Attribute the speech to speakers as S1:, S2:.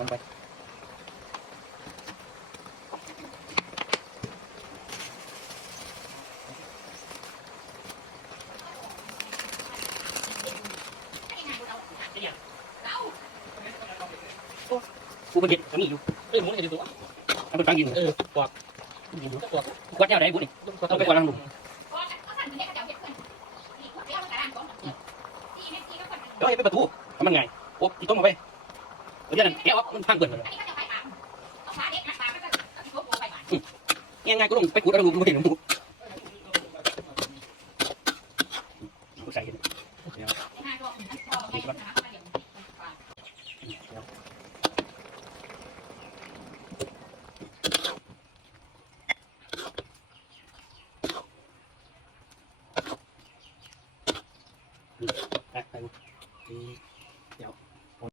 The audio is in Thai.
S1: sampai กูไปเห็นมีอยู่
S2: เอ้ยหมุนให้ดูตัว
S1: เอาไปฟังยิน
S2: เออปอกปอก
S1: กวาดแนวไหนบุนี่ต้องไปกวาดทางลุมเฮ้ยเป็นประตูทำมันไงโอ้ยต้องมาไปเดี๋ยวนั้นแกออกมันพังเปิดเลยยังไงก็ลงไปกูแล้วกูไม่เห็นกูกูใส่กัน Thank you.